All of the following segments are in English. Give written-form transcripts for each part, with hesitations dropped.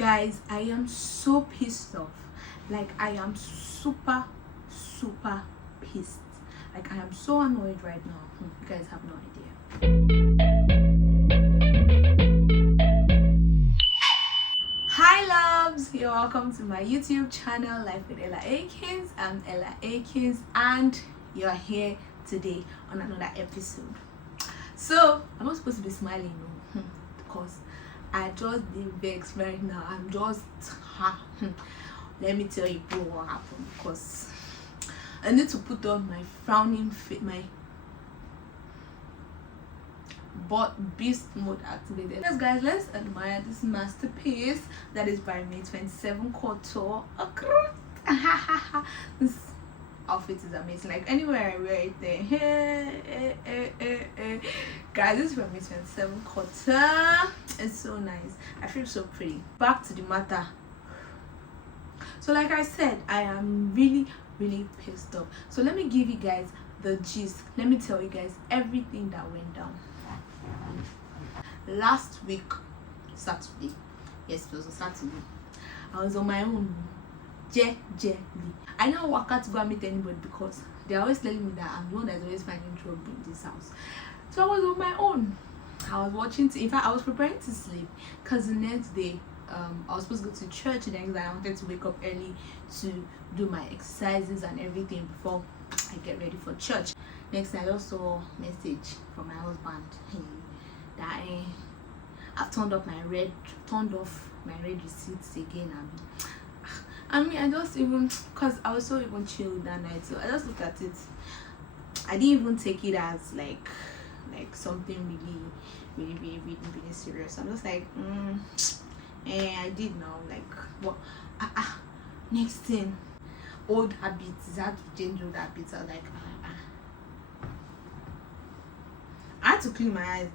Guys, I am so pissed off. Like, I am super pissed. Like, I am so annoyed right now. You guys have no idea. Hi loves, you're welcome to my YouTube channel, Life with Ella Akins. I'm Ella Akins and you're here today on another episode. So I'm not supposed to be smiling no, because I just did vex right now. I'm just let me tell you what happened, because I need to put on my frowning face, my but beast mode activated. Yes guys, let's admire this masterpiece that is by May 27 Couture. This outfit is amazing. Like, anywhere I wear it there. Guys, this is from May 27 Couture. It's so nice. I feel so pretty. Back to the matter. So like I said, I am really pissed off. So let me give you guys the gist. Let me tell you guys everything that went down last week, Saturday. Yes, it was a Saturday. I was on my own. I never work out to go and meet anybody because they're always telling me that I'm the one that's always finding trouble in this house. So I was on my own. I was watching in fact I was preparing to sleep because the next day I was supposed to go to church, and then I wanted to wake up early to do my exercises and everything before I get ready for church. Next night I also saw a message from my husband that I've turned off my red receipts again. I mean, I just even, because I was so even chilled that night, so I just looked at it. I didn't even take it as like something really serious. I'm just like, I did now. Like, what? Next thing, old habits. Is that to change old habits? I was like, I had to clean my eyes.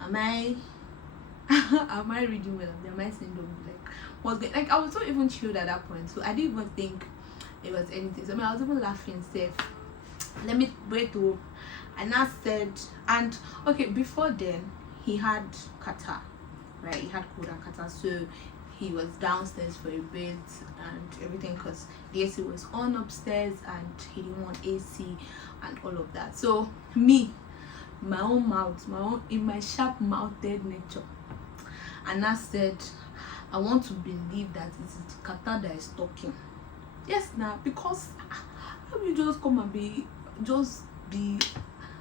Am I reading well? Am I saying don't be like what's good? Like, I was so even chilled at that point, so I didn't even think it was anything. So I mean, I was even laughing safe. Let me wait to, and I said, and okay, before then he had catarrh, right? He had cold and catarrh, so he was downstairs for a bit and everything because the AC was on upstairs and he didn't want AC and all of that. So me, my own mouth, in my sharp-mouthed nature, and I said, I want to believe that it is catarrh that is talking. Yes, now, because how will you just come and be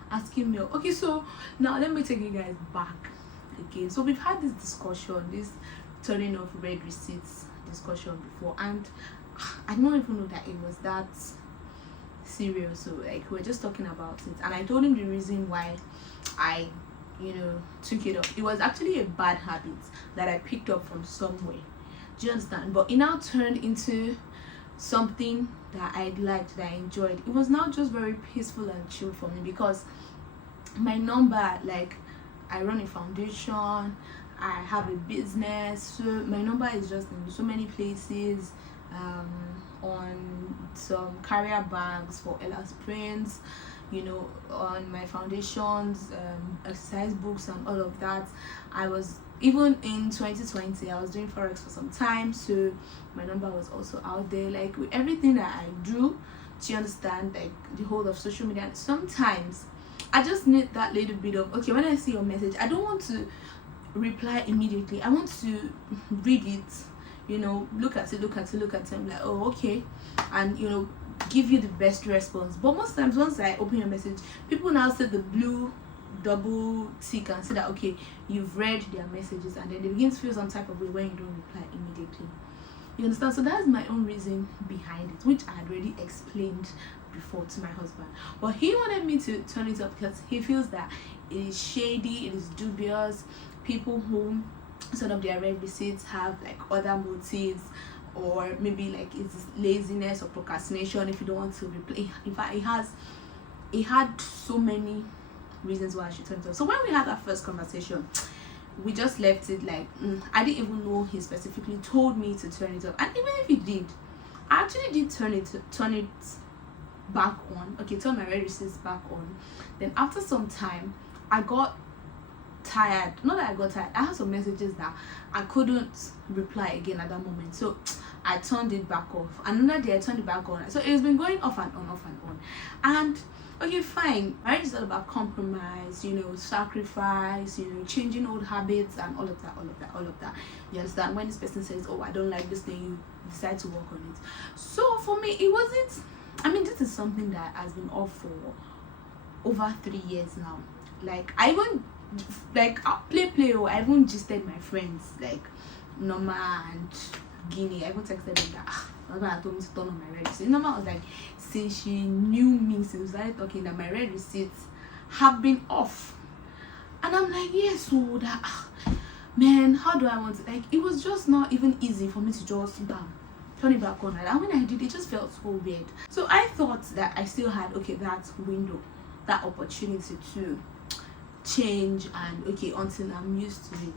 asking me? Okay, so now let me take you guys back again. So we've had this discussion, this turning off red receipts discussion before, and I don't even know that it was that serious. So like, we were just talking about it, and I told him the reason why I took it off. It was actually a bad habit that I picked up from somewhere. Do you understand? But it now turned into something that I liked, that I enjoyed. It was now just very peaceful and chill for me because my number, like, I run a foundation, I have a business, so my number is just in so many places, on some carrier bags for Ella's prints, on my foundations, exercise books and all of that. I was even in 2020 I was doing forex for some time, so my number was also out there. Like, with everything that I do, do you understand, like the whole of social media, sometimes I just need that little bit of, okay, when I see your message, I don't want to reply immediately. I want to read it, look at it, I'm like, oh, okay, and give you the best response. But most times once I open your message, people now see the blue double tick and say that, okay, you've read their messages, and then they begin to feel some type of way when you don't reply immediately. You understand? So that's my own reason behind it, which I had already explained before to my husband. But he wanted me to turn it up because he feels that it is shady, it is dubious. People who sort of their red receipts have like other motives, or maybe like it's laziness or procrastination if you don't want to reply. In fact, it had so many reasons why I should turn it off. So when we had that first conversation, we just left it like, I didn't even know he specifically told me to turn it off. And even if he did, I actually did turn it back on. Okay, turn my red receipts back on. Then after some time, I got tired. Not that I got tired. I had some messages that I couldn't reply again at that moment. So I turned it back off. Another day I turned it back on. So it's been going off and on, off and on. And okay, fine. Marriage is all about compromise, sacrifice, changing old habits and all of that. You understand? When this person says, "Oh, I don't like this thing," you decide to work on it. So for me, it wasn't. I mean, this is something that has been off for over 3 years now. Like, I even I'll play. Or I even gisted my friends like Norma and Guinea. I even texted them that Norma told me to turn on my red receipt. Norma was like, since she knew me, since we started talking, that my red receipts have been off. And I'm like, yes, so that man, how do I want to, like, it was just not even easy for me to just turn it back on. And when I did, it just felt so weird. So I thought that I still had that window, that opportunity to change, and until I'm used to it.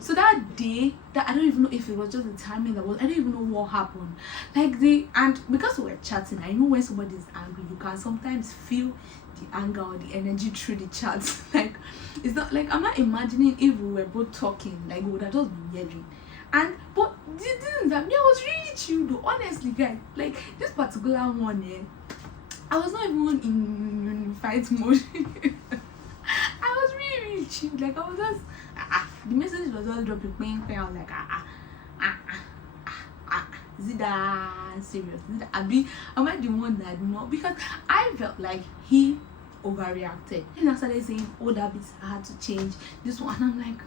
So that day, that I don't even know if it was just the timing that was, I don't even know what happened. And because we were chatting, I know when somebody is angry, you can sometimes feel the anger or the energy through the chat. Like, it's not like, I'm not imagining if we were both talking, like we would have just been yelling. But didn't that me? I was really chill though, honestly, guys. Like, this particular one, I was not even in fight mode. I was really chill. Like, I was just the message was all dropping. I was like, is it that serious? Am I the one that not? Because I felt like he overreacted. And I started saying, "Oh, that bit I had to change this one," and I'm like,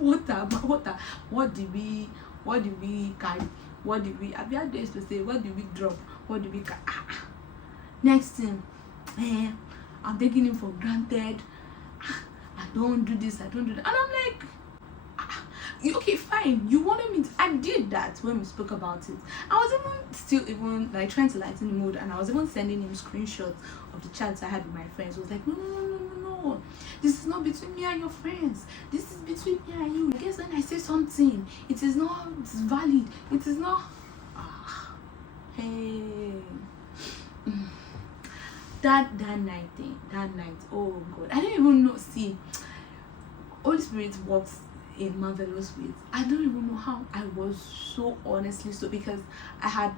what did we carry? What did we? I've had days to say, what did we drop? What did we carry? Next thing, I'm taking him for granted. I don't do this, I don't do that. And I'm like, okay, fine. You wanted me to, I did that when we spoke about it. I was even like trying to lighten the mood, and I was even sending him screenshots of the chats I had with my friends. I was like, no. This is not between me and your friends. This is between me and you. I guess when I say something, it is not valid. It is not. Hey. That night, oh God, I didn't even know. See, Holy Spirit works in marvelous ways. I don't even know how. I was so honestly so, because I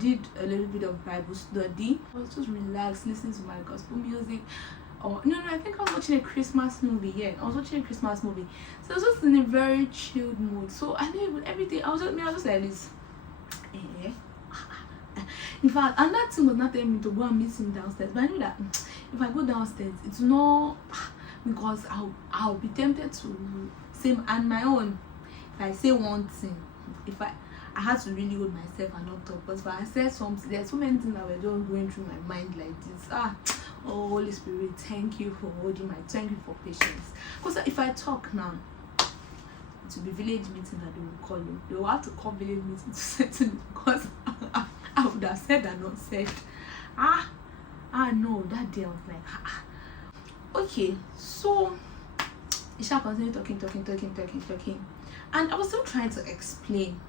did a little bit of Bible study. I was just relaxed, listening to my gospel music. I think I was watching a Christmas movie. Yeah, I was watching a Christmas movie. So I was just in a very chilled mood. So I knew even everything. I was just like this. In fact, and that thing was not telling me to go and meet him downstairs. But I knew that if I go downstairs, it's not, because I'll be tempted to say and my own. If I say one thing, if I had to really hold myself and not talk. But if I said something, there's so many things that were just going through my mind like this. Oh, Holy Spirit, thank you for holding thank you for patience. Because if I talk now, it will be village meeting that they will call you. They will have to call village meeting to settle it, because I would have said and not said. No, that day I was like, okay. So Isha continued talking, and I was still trying to explain.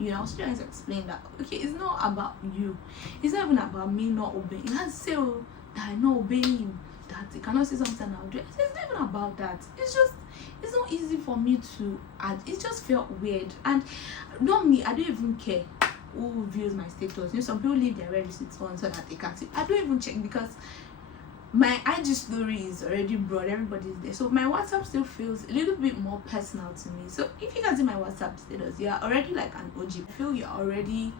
I was trying to explain that it's not about you. It's not even about me not obeying. You can't say that I'm not obeying him, that he cannot say something and I'll do it. It's not even about that. It's not easy for me to add. It just felt weird. And not me, I don't even care who views my status. Some people leave their red receipts on so that they can see. I don't even check, because my IG story is already broad, everybody's there. So my WhatsApp still feels a little bit more personal to me. So if you can see my WhatsApp status, you're already like an OG. I feel you're already,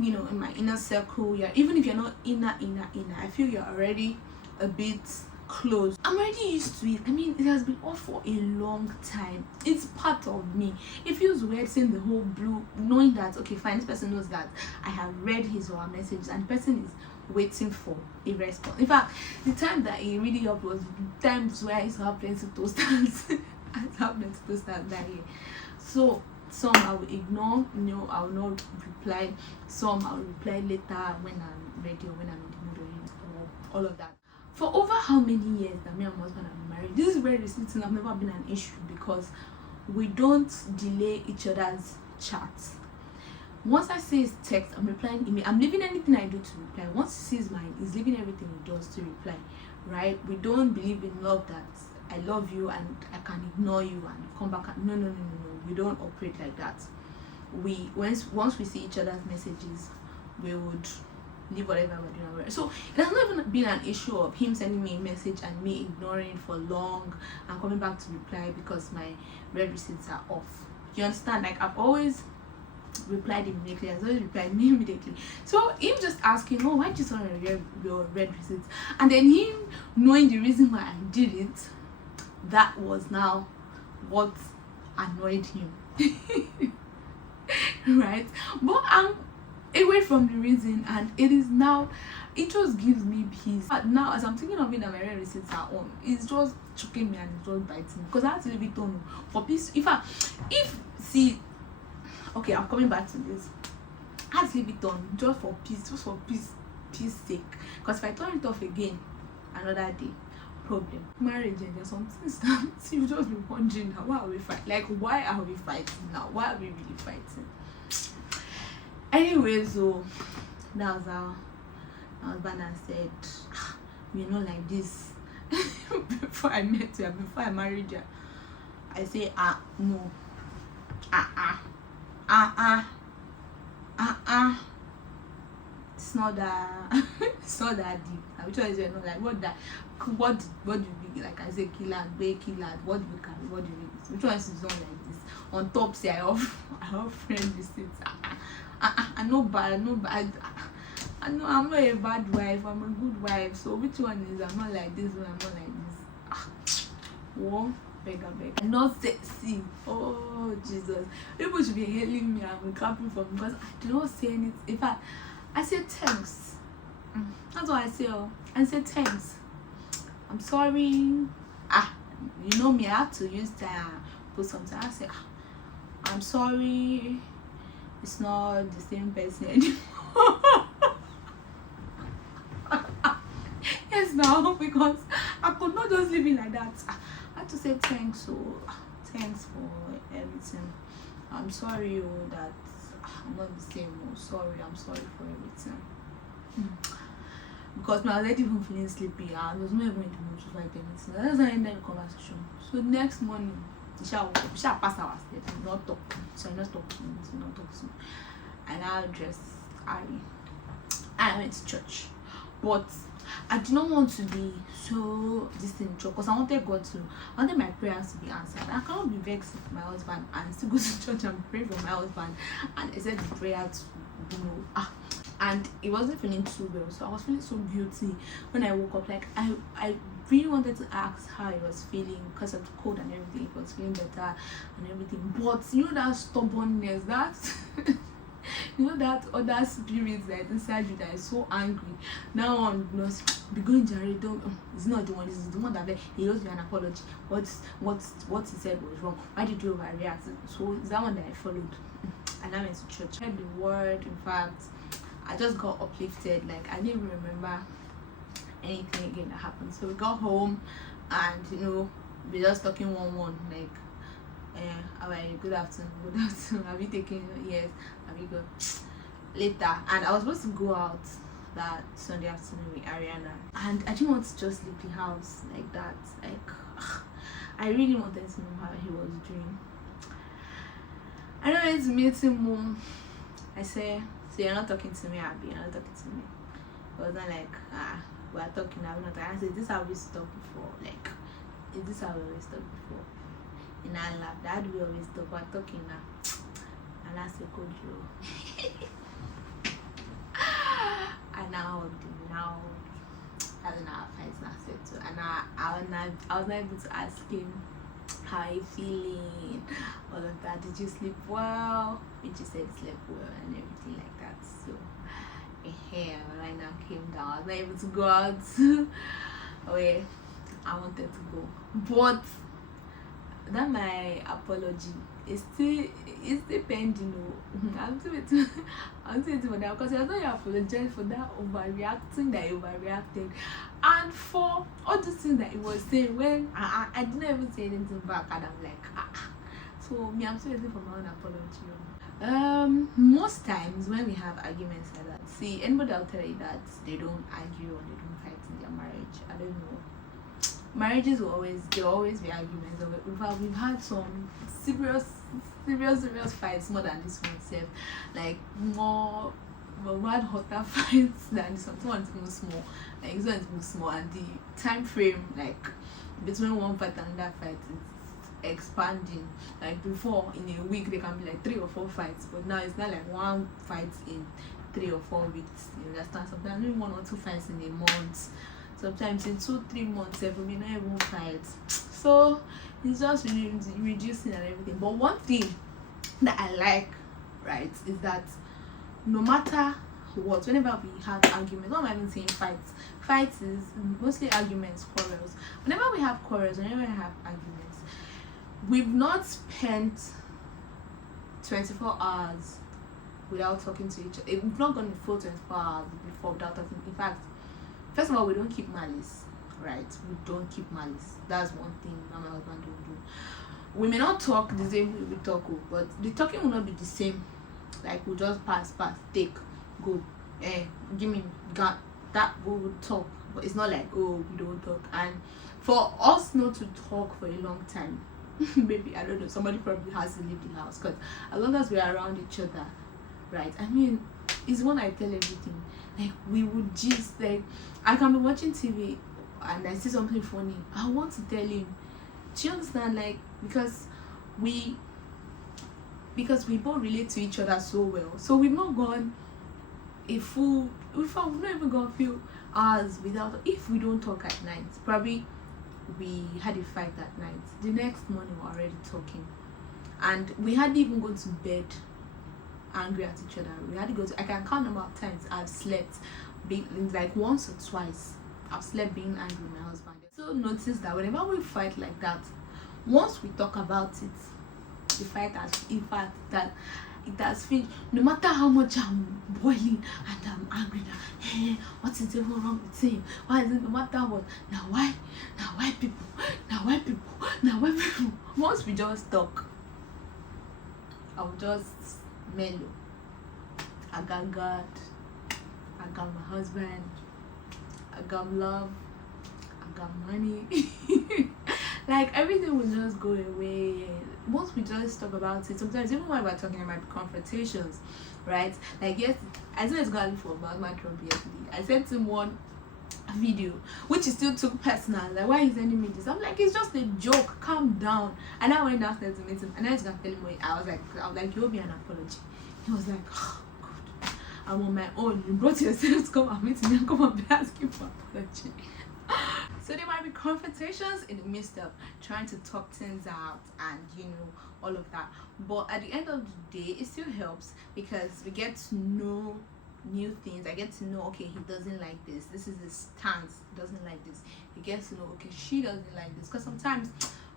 in my inner circle. Even if you're not inner, I feel you're already a bit close. I'm already used to it. I mean, it has been off for a long time. It's part of me. It feels weird seeing the whole blue, knowing that fine, this person knows that I have read his or her messages, and the person is waiting for a response. In fact, the time that it really helped was the times where I used to have plenty of toasters. That year. So some I will ignore, I will not reply. Some I will reply later when I'm ready or when I'm in the mood, or all of that. For over how many years that me and my husband have been married, this is where receipting have never been an issue, because we don't delay each other's chats. Once I see his text, I'm replying email. I'm leaving anything I do to reply. Once he sees mine, he's leaving everything he does to reply. right? We don't believe in love that I love you and I can ignore you and come back and no. We don't operate like that. We once we see each other's messages, we would leave whatever we're doing away. So it has not even been an issue of him sending me a message and me ignoring it for long and coming back to reply because my read receipts are off. You understand? Like, I've always replied immediately. I've always replied immediately. So him just asking, oh, why did you send your read receipts? And then him knowing the reason why I did it, that was now what annoyed him. Right? But I'm away from the reason, and it just gives me peace. But now as I'm thinking of it that my read receipts are on, it's just choking me and it's just biting because I have to leave it on for peace. Okay, I'm coming back to this. I have to leave it on just for peace sake, because if I turn it off again another day, problem. Marriage, and there's some things that you just be wondering now, why are we fighting? Like, why are we fighting now? Why are we really fighting? Anyway, so that was how my husband had said, we're not like this. Before I met you, before I married you, I say, no, it's not that it's not that deep. I'm sure it's not like what do we like? I say killer, what do we carry? What do we? Which one is not like this? On top, say I have friend receipts. I know bad. I know I'm not a bad wife. I'm a good wife. So which one is? I'm not like this one. I'm not like this. Whoa. Beg. Not sexy. Oh Jesus! People should be hailing me. I'm clapping for me because I do not say anything. In fact, I say thanks. That's what I say. I say thanks. I'm sorry. You know me. I have to use that. Put something. I say, I'm sorry. It's not the same person anymore. Yes, now because I could not just leave it like that. I had to say thanks. So thanks for everything. I'm sorry that I'm not the same. I'm sorry for everything. Because I was already even feeling sleepy. I was not even in the mood to fight anything. That's how I ended the conversation. So next morning, we shall pass our step. Not talk. So not talk to me. Not talk to me. And I dressed early. And I went to church. But I do not want to be so distant because I wanted my prayers to be answered. I cannot be vexed with my husband and still go to church and pray for my husband and I said the prayer to and it wasn't feeling too well, so I was feeling so guilty when I woke up. Like I really wanted to ask how he was feeling because of the cold and everything. He was feeling better and everything, but you know that stubbornness, that you know that other spirit that is inside you that is so angry. Now on must be going Jared. It's not the one. This is the one that he owes you an apology. What he said was wrong. Why did you overreact? So it's that one that I followed, and I went to church. I heard the word. In fact, I just got uplifted. Like I didn't even remember anything again that happened. So we got home, and we just talking one like. How are you? Good afternoon. Have you taken? Yes. Have you go? Later. And I was supposed to go out that Sunday afternoon with Ariana, and I didn't want to just leave the house like that. Like I really wanted to know how he was doing. I went to meet him more. I said, so you're not talking to me, Abby? You're not talking to me. It was not like we're talking now. We're not. I said, this how we talked before. Like, is this how we always talked before? And I laughed. That we always talk. We're talking now. And I said, could you? And now that's an hour fight. And I said to, and I was not able to ask him how he feeling, all of that. Did you sleep well? Which he said he slept well and everything like that. So when I now came down, I was not able to go out where I wanted to go. But that my apology is still pending. I'm still waiting for that because I thought you apologized for that overreacting that you overreacted, and for all the things that he was saying when I didn't even say anything back, and I'm like So me, I'm still waiting for my own apology. Most times when we have arguments like that, see, anybody will tell you that they don't argue or they don't fight in their marriage. I don't know. Marriages will always be arguments. In fact, we've had some serious fights more than this one. Self, like more. But we had hotter fights than this one. This one's even small. Like this one is even small, and the time frame like between one fight and another fight is expanding. Like before, in a week there can be like 3 or 4 fights, but now it's not like one fight in 3 or 4 weeks. You understand? Sometimes maybe 1 or 2 fights in a month. Sometimes in 2-3 months, we may not even fight. So it's just really reducing and everything. But one thing that I like, right, is that no matter what, whenever we have arguments, not even saying fights is mostly arguments, quarrels. Whenever we have quarrels, whenever we have arguments, we've not spent 24 hours without talking to each other. We've not gone the full 24 hours before without talking. In fact, first of all, we don't keep malice, right? We don't keep malice. That's one thing that my husband don't do. We may not talk the same way we talk, but the talking will not be the same. Like we'll just pass, take, go, give me that we will talk, but it's not like, oh, we don't talk. And for us not to talk for a long time, maybe, I don't know, somebody probably has to leave the house, because as long as we're around each other, right? I mean, it's when I tell everything. Like we would just, like, I can be watching TV and I see something funny, I want to tell him. Do you understand? Like because we both relate to each other so well, so we've not gone we've not even gone a few hours without, if we don't talk at night. Probably we had a fight that night, the next morning we're already talking, and we hadn't even gone to bed angry at each other. We had to go to, I can count the number of times I've slept being like once or twice I've slept being angry with my husband. So notice that whenever we fight like that, once we talk about it, the fight has, in fact, that it has finished. No matter how much I'm boiling and I'm angry now, hey, what is even wrong with him? Why is it, no matter what? Now why people? Once we just talk, I'll just mellow. I got God, I got my husband, I got love, I got money. Like everything will just go away once we just talk about it. Sometimes even when we're talking, there might be confrontations, right? Like yes, I said it's going for Magma Trump yesterday. I sent him one video which he still took personal, like, why are you sending me this? I'm like, it's just a joke, calm down. And I went downstairs to meet him, and I was gonna tell him, I was like, you owe me an apology. He was like, oh good, I'm on my own, you brought yourself to come and meet me and come and be asking for apology. So there might be confrontations in the midst of trying to talk things out and all of that, but at the end of the day it still helps, because we get to know new things. I get to know, okay, he doesn't like this is his stance, he doesn't like this. He gets to know, okay, she doesn't like this, because sometimes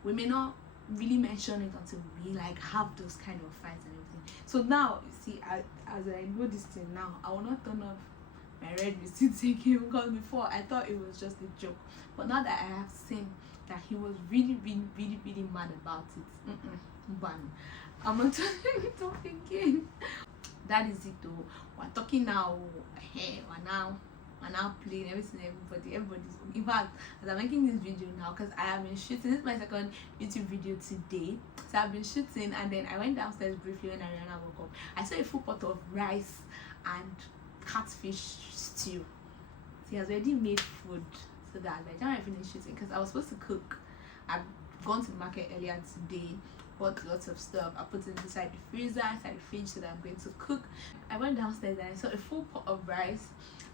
we may not really mention it until we like have those kind of fights and everything. So now you see, as I know this thing now, I will not turn off my red receipt again, because before I thought it was just a joke, but now that I have seen that he was really mad about it, I'm not turning it off again. That is it though. We're talking now. We're now playing everything. Everybody's, in fact, as I'm making this video now, because I have been shooting, this is my second YouTube video today, so I've been shooting, and then I went downstairs briefly when Ariana woke up. I saw a full pot of rice and catfish stew. He has already made food, so that by the time I finished shooting, because I was supposed to cook, I've gone to the market earlier today, bought lots of stuff, I put it inside the freezer, inside the fridge, so that I'm going to cook. I went downstairs and I saw a full pot of rice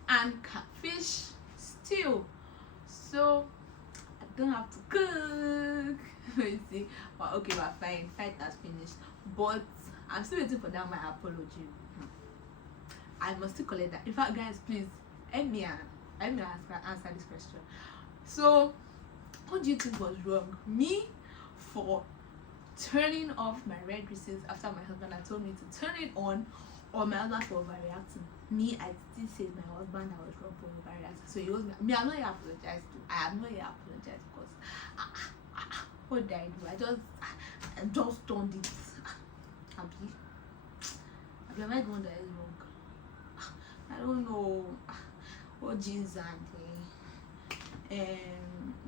and catfish stew, so I don't have to cook. You see, but okay, we're fine, fight has finished, but I'm still waiting for that my apology. I must still collect that. In fact, guys, please let me answer this question. So what do you think was wrong, me for turning off my red receipts after my husband had told me to turn it on, or my husband for overreacting? Me, I still said my husband that was wrong for overreacting. So he was me. I'm not here apologize to. I am not here apologize, because what did I do? and just turned it. Abi, am I the one that is wrong? I don't know. What jeans and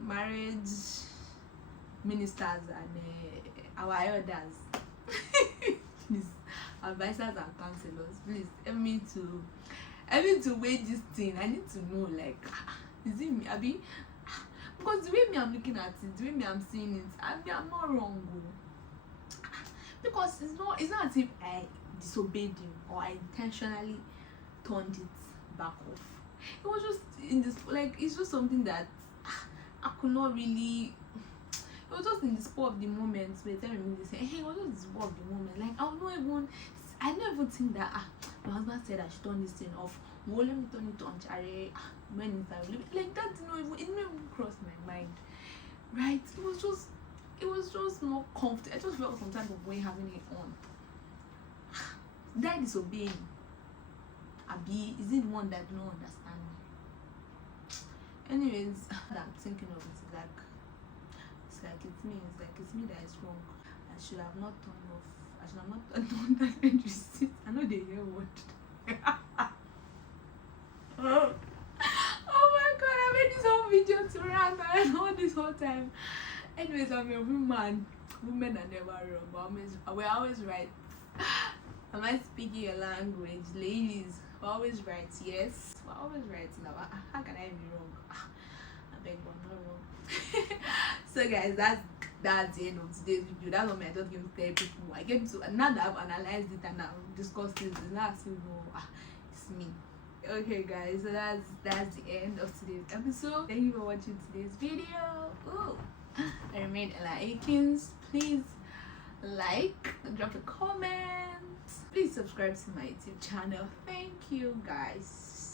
marriage ministers and our elders, please, advisors and counselors, please help me to weigh this thing. I need to know, like, is it me, Abi? Because the way me I'm looking at it, the way me I'm seeing it, I'm not wrong, because it's not as if I disobeyed him or I intentionally turned it back off. It was just in this, like, it's just something that I could not really. It was just in the spur of the moment. By the time they say, hey, it was just the spur of the moment. Like, I don't even think that my husband said I should turn this thing off. Well, let me turn it on, Charlie. When is I like that? It didn't even cross my mind, right? It was just more comfortable. I just felt some type of way having it on. Did I disobey him? Abi, is it the one that don't understand me? Anyways, that I'm thinking of it, it's me that is wrong. I should have not turned off. I should have not turned on that end receipt. I know they hear what. Oh my god, I made this whole video to rant and all this whole time. Anyways, I'm a woman. Women are never wrong, but we're always right. Am I speaking your language? Ladies, we're always right, yes? We're always right now. How can I be wrong? I beg, but I'm not wrong. So guys, that's the end of today's video. That's what I just came to tell people. I came to, now that I've analyzed it and I've discussed it, it's not still know, it's me. Okay guys, so that's the end of today's episode. Thank you for watching today's video. Ooh, I remain Ella Akins. Please like, drop a comment, please subscribe to my YouTube channel. Thank you guys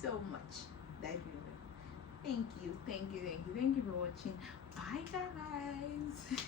so much. Thank you for watching. Bye guys.